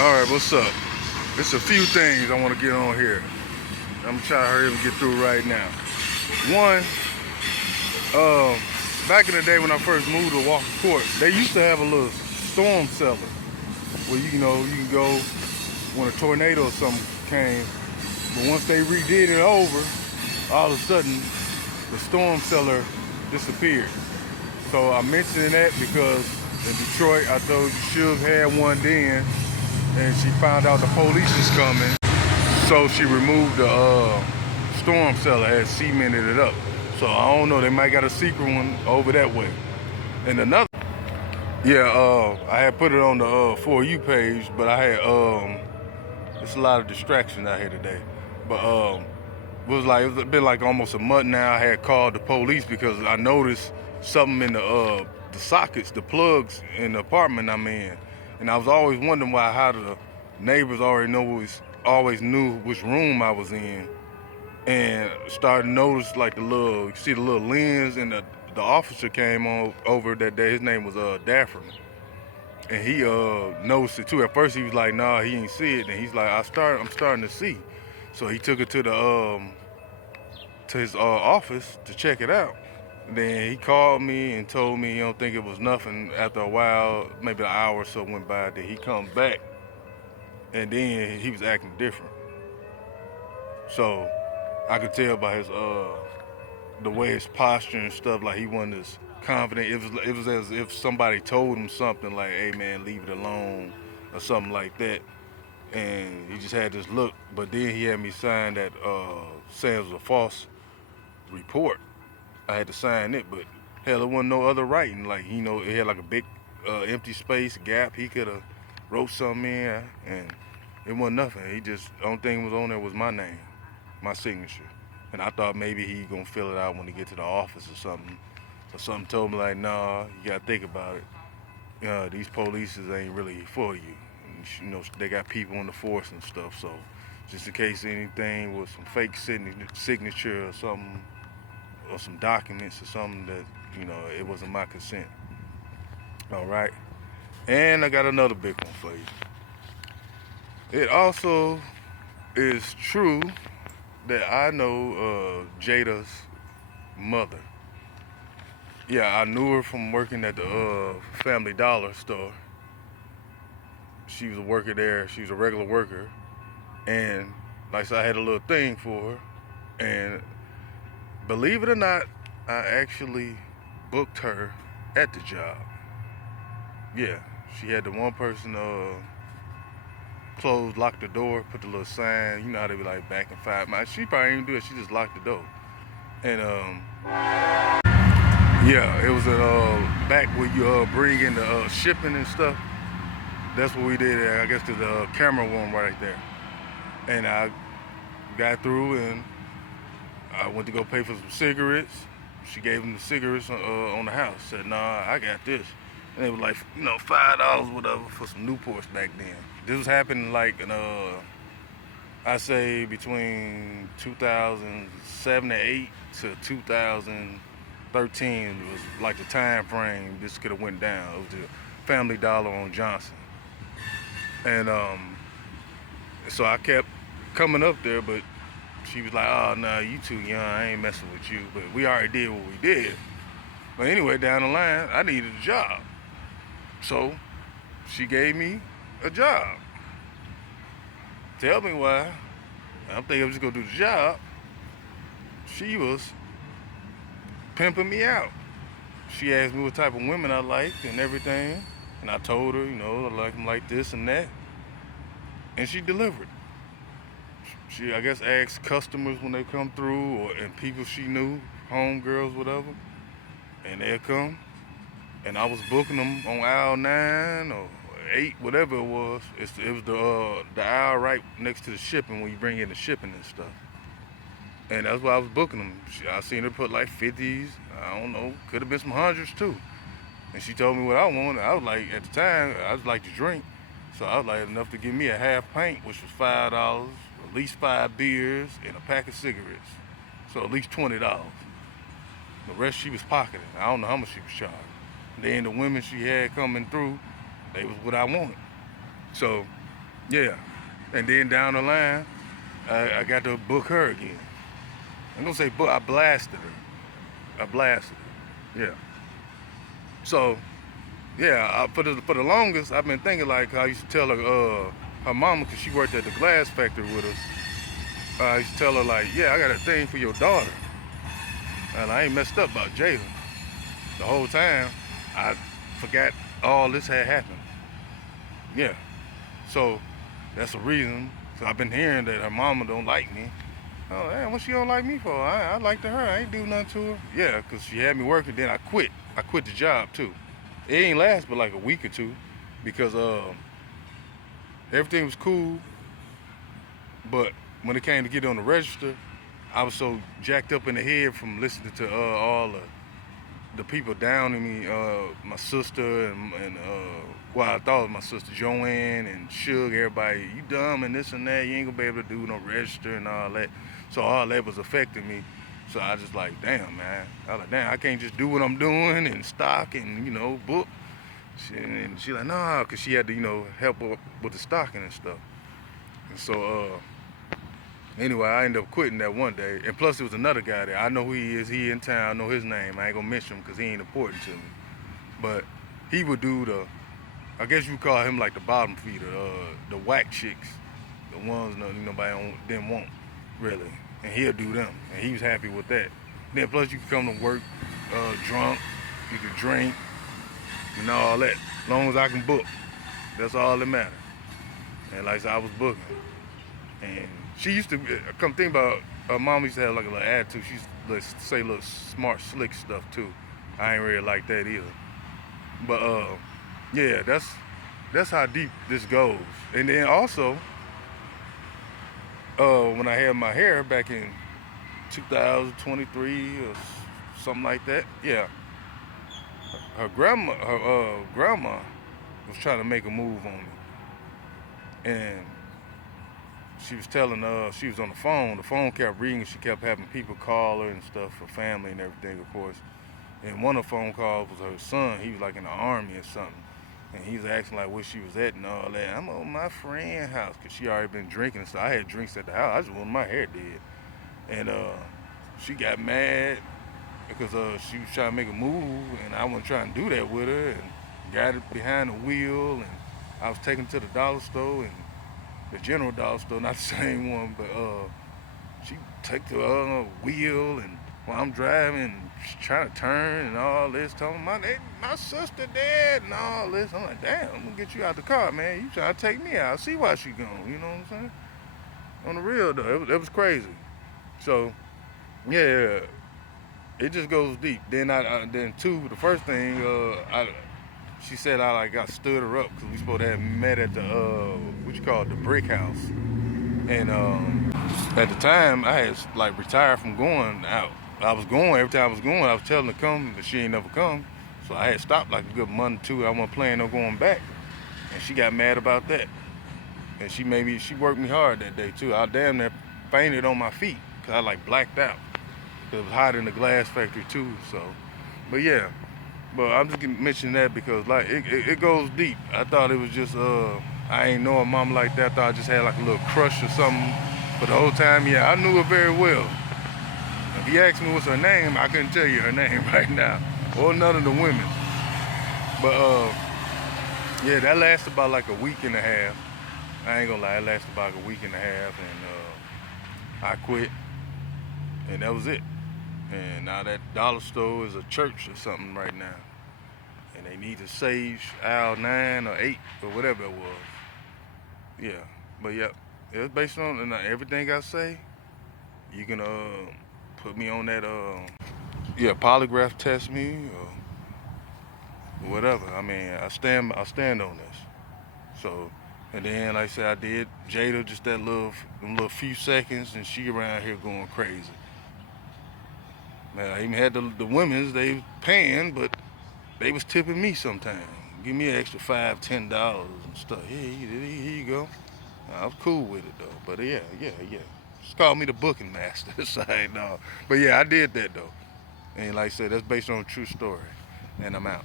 Alright, what's up? There's a few things I want to get on here. I'm gonna try to hurry up and get through right now. One, back in the day when I first moved to Walker Court, they used to have a little storm cellar where you can go when a tornado or something came. But once they redid it over, all of a sudden the storm cellar disappeared. So I'm mentioning that because in Detroit, I told you Suge had one then, and she found out the police was coming, so she removed the storm cellar, had cemented it up. So I don't know, they might got a secret one over that way. And another, yeah, I had put it on the For You page, but I had it's a lot of distraction out here today. But it's been like almost a month now. I had called the police because I noticed something in the sockets, the plugs in the apartment I'm in, and I was always wondering how the neighbors always knew which room I was in, and started to notice like you see the little lens, and the officer came over that day. His name was Dafford, and he noticed it too. At first he was like, nah, he ain't see it, and he's like, I'm starting to see. So he took it to his office to check it out. Then he called me and told me he don't think it was nothing. After a while, maybe an hour or so went by, then he come back, and then he was acting different. So I could tell by his the way his posture and stuff, like he wasn't as confident. It was as if somebody told him something like, "Hey man, leave it alone," or something like that. And he just had this look. But then he had me sign that saying it was a false report. I had to sign it, but hell, there wasn't no other writing. Like, it had like a big empty space gap. He could have wrote something in, and it wasn't nothing. The only thing was on there was my name, my signature. And I thought maybe he gonna fill it out when he get to the office or something. Or something told me like, nah, you gotta think about it. These police ain't really for you. And, they got people on the force and stuff. So just in case anything was some fake signature or something, or some documents or something that, it wasn't my consent. All right. And I got another big one for you. It also is true that I know Jada's mother. Yeah, I knew her from working at the Family Dollar store. She was a worker there. She was a regular worker. And like I said, I had a little thing for her. And believe it or not, I actually booked her at the job. Yeah, she had the one person close, lock the door, put the little sign. You know how they be like back in 5 minutes. She probably didn't do it. She just locked the door. And yeah, it was back where you bring in the shipping and stuff. That's what we did. I guess the camera one right there. And I got through and I went to go pay for some cigarettes. She gave him the cigarettes on the house. Said, nah, I got this. And it was like, $5 whatever for some Newports back then. This was happening like I say between 2007 and 8 to 2013 was like the time frame this could have went down. It was the Family Dollar on Johnson. And so I kept coming up there, but she was like, oh, nah, you too young, I ain't messing with you. But we already did what we did. But anyway, down the line, I needed a job. So she gave me a job. Tell me why. I'm thinking I'm just gonna do the job. She was pimping me out. She asked me what type of women I liked and everything. And I told her, I like them like this and that. And she delivered. She, I guess, asked customers when they come through, and people she knew, homegirls, whatever, and they'd come. And I was booking them on aisle 9 or 8, whatever it was. It was the aisle right next to the shipping when you bring in the shipping and stuff. And that's why I was booking them. I seen her put like 50s. I don't know, could have been some hundreds too. And she told me what I wanted. I was like, at the time, I was like to drink. So I was like, enough to give me a half pint, which was $5, at least 5 beers, and a pack of cigarettes. So at least $20. The rest she was pocketing. I don't know how much she was charging. Then the women she had coming through, they was what I wanted. So Yeah. And then down the line, I got to book her again. I'm gonna say book. I blasted her. I blasted her. Yeah. So yeah, for the longest, I've been thinking like I used to tell her mama, cause she worked at the glass factory with us. I used to tell her like, yeah, I got a thing for your daughter, and I ain't messed up about Jada. The whole time, I forgot all this had happened. Yeah. So that's the reason. So I've been hearing that her mama don't like me. Oh, damn, what she don't like me for? I liked her. I ain't do nothing to her. Yeah, because she had me working. Then I quit. I quit the job, too. It ain't last but like a week or two because everything was cool. But when it came to get on the register, I was so jacked up in the head from listening to all the people downing me, my sister and well, I thought it was my sister Joanne and Suge, everybody, you dumb and this and that, you ain't gonna be able to do no register and all that. So all that was affecting me. So I just like, damn, man. I was like, damn, I can't just do what I'm doing and stock and, book. And she like, nah, because she had to, help with the stocking and stuff. And so, anyway, I ended up quitting that one day. And plus, there was another guy there. I know who he is. He in town. I know his name. I ain't going to mention him because he ain't important to me. But he would do I guess you would call him like the bottom feeder, the whack chicks. The ones nobody didn't want, really. And he'll do them. And he was happy with that. Then plus, you could come to work drunk. You could drink and all that. As long as I can book. That's all that matters. And like I said, I was booking. And she used to come think about her mom used to have like a little attitude. She used to say little smart, slick stuff too. I ain't really like that either. But yeah, that's how deep this goes. And then also, when I had my hair back in 2023 or something like that, yeah, her grandma was trying to make a move on me, and she was telling she was on the phone kept ringing, she kept having people call her and stuff for family and everything, of course. And one of the phone calls was her son. He was like in the army or something, and he was asking like where she was at and all that. I'm on my friend's house because she already been drinking, so I had drinks at the house. I just wanted my hair did. And she got mad because she was trying to make a move, and I wasn't trying to do that with her, and got it behind the wheel, and I was taking her to the dollar store, and the general dollar store, not the same one, but she took the wheel, and while I'm driving, she's trying to turn and all this, telling my sister dead and all this. I'm like, damn, I'm gonna get you out the car, man. You trying to take me out? See why she gone? You know what I'm saying? On the real though, it was crazy. So yeah, it just goes deep. Then then two, the first thing, she said I like got stood her up because we supposed to have met at the what you call it, the brick house. And at the time I had like retired from going out. I was going every time I was going. I was telling her to come, but she ain't never come. So I had stopped like a good month or two. I wasn't planning on going back, and she got mad about that. And she worked me hard that day too. I damn near fainted on my feet because I like blacked out. It was hot in the glass factory too. So, but yeah. But I'm just mentioning that because like it goes deep. I thought it was just I ain't know a mom like that. I thought I just had like a little crush or something. But the whole time, yeah, I knew her very well. If you asked me what's her name, I couldn't tell you her name right now, or none of the women. But yeah, that lasted about like a week and a half. I ain't gonna lie, it lasted about a week and a half, and I quit, and that was it. And now that dollar store is a church or something right now. And they need to sage aisle 9 or 8 or whatever it was. Yeah. But yeah, it's based on and everything I say. You can put me on that polygraph test me or whatever. I mean, I stand on this. So, and then like I said, I did Jada just them little few seconds, and she around here going crazy. Man, I even had the women's, they was paying, but they was tipping me sometimes. Give me an extra $5, $10 and stuff. Here you go. I was cool with it though. But yeah. Just call me the booking master. So I ain't know. But yeah, I did that though. And like I said, that's based on a true story. And I'm out.